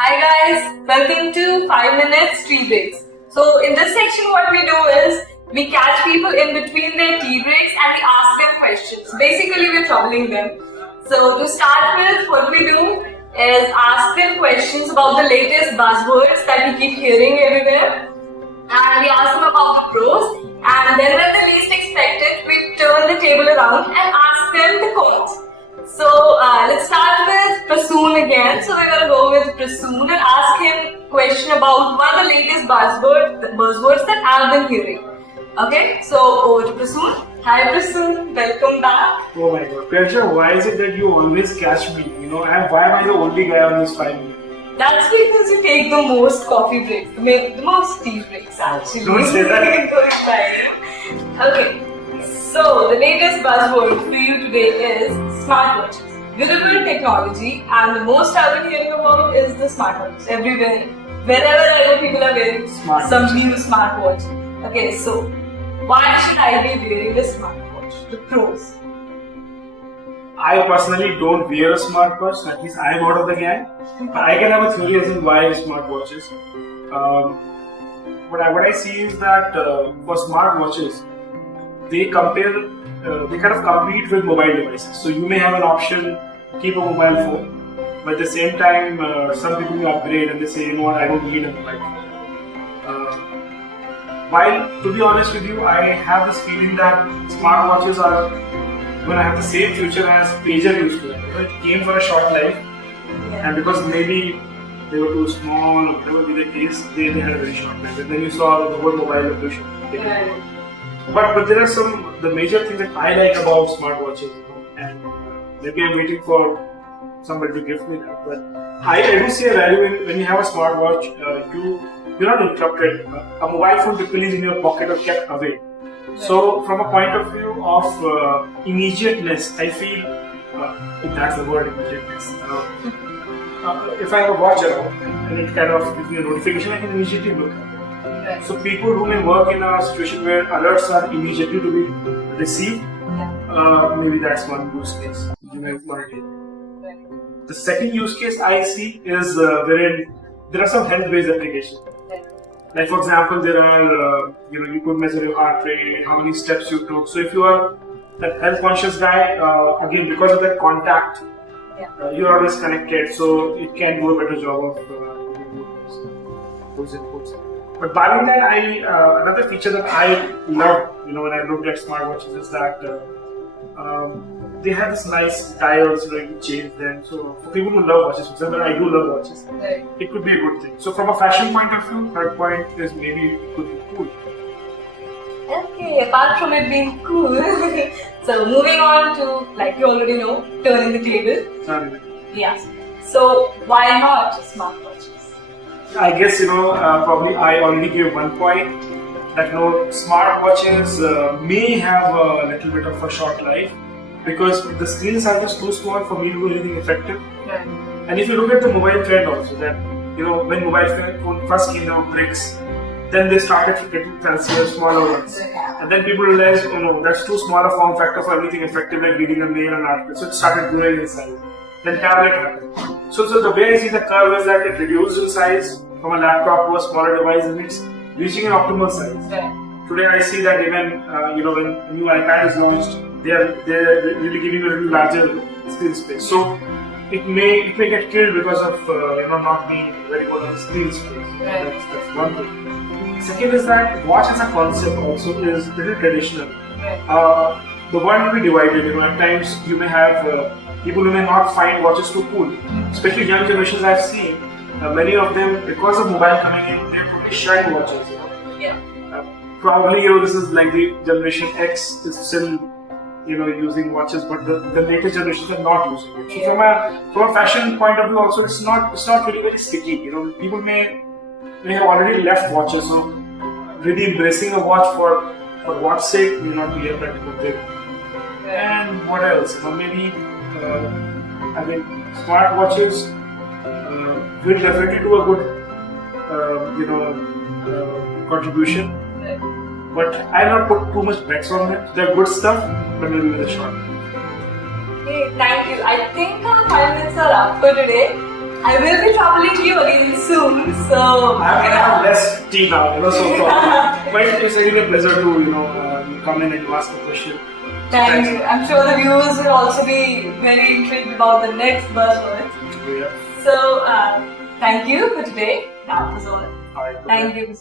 Hi guys, welcome to 5 minutes tea breaks. So in this section what we do is we catch people in between their tea breaks and we ask them questions. Basically we're troubling them. So to start with, what we do is ask them questions about the latest buzzwords that we keep hearing everywhere, and we ask them about the pros, and then when they least expect it, we turn the table around and ask them the cons. So let's start with Prasoon again. So we're gonna go with Prasoon and ask him a question about one of the latest buzzwords that I've been hearing. Okay, so over to Prasoon. Hi Prasoon, welcome back. Oh my god, Pressure, why is it that you always catch me? And why am I the only guy on this 5 minutes? That's because you take the most coffee breaks, the most tea breaks actually. Don't say that. Okay, so the latest buzzword for you today is smartwatches. Wearable technology, and the most I've been hearing about is the smartwatches. Everywhere, wherever I go, people are wearing some new smartwatch. Okay, so why should I be wearing a smartwatch? The pros. I personally don't wear a smartwatch, at least I am out of the gang. But I can have a theory as in why smartwatches. What I see is that for smartwatches, they kind of compete with mobile devices. So you may have an option, keep a mobile phone, but at the same time, some people may upgrade and they say, you know what, I don't need a mobile phone. While, to be honest with you, I have this feeling that smartwatches are going to have the same future as pager used to. It came for a short life, and because maybe they were too small or whatever be the case, they had a very short life. And then you saw the whole mobile revolution. But there are the major things that I like about smartwatches, and maybe I'm waiting for somebody to give me that. But I do see a value in when you have a smartwatch, you're not interrupted. A mobile phone typically is in your pocket or kept away. So from a point of view of immediateness, I feel, if that's the word, immediateness. If I have a watch around and it kind of gives me a notification, I can immediately look at it. So people who may work in a situation where alerts are immediately to be received, maybe that's one use case you may want to take. The second use case I see is wherein there are some health-based applications. Like for example, there are, you could measure your heart rate, how many steps you took. So if you are that health-conscious guy, again, because of that contact, you're always connected, so it can do a better job of those inputs. But barring that, another feature that I love, when I looked at smartwatches is that they have this nice dials, you change them. So for people who love watches, for example, I do love watches. It could be a good thing. So from a fashion point of view, third point is maybe it could be cool. Okay, apart from it being cool, so moving on to, like you already know, turning the table. Yes. So why not smartwatches? I guess probably I already gave one point that smartwatches may have a little bit of a short life, because the screen size is too small for me to do anything effective. And if you look at the mobile trend also, that when mobile phone first came out, bricks, then they started getting fancier, smaller ones. And then people realized, that's too small a form factor for anything effective like reading a mail and article. So it started growing in size. Then tablet happened. So the way I see the curve is that it reduced in size from a laptop to a smaller device, and it's reaching an optimal size. Today I see that even when a new iPad is launched, they're really giving a little larger screen space. So it may get killed because of not being very good on the screen space. That's one thing. Second is that watch as a concept also is a little traditional. The world will be divided. At times you may have people who may not find watches too cool. Especially young generations I've seen, many of them, because of mobile coming in, they're totally shy watches. Probably this is like the generation X is still using watches, but the later generations are not using it. So from a fashion point of view also, it's not really very sticky. People may have already left watches, so really embracing a watch for watch sake may not be a practical thing. And what else? Maybe smartwatches will definitely do a good contribution. But I'll not put too much bets on it. They're good stuff, but maybe with a short. Okay, thank you. I think our 5 minutes are up for today. I will be troubling you again soon, so... I have less tea now, but it's really a pleasure to, come in and ask a question. Thank you. I'm sure the viewers will also be very intrigued about the next buzzword. Yeah. So, thank you for today. That was all. Alright, Thank you.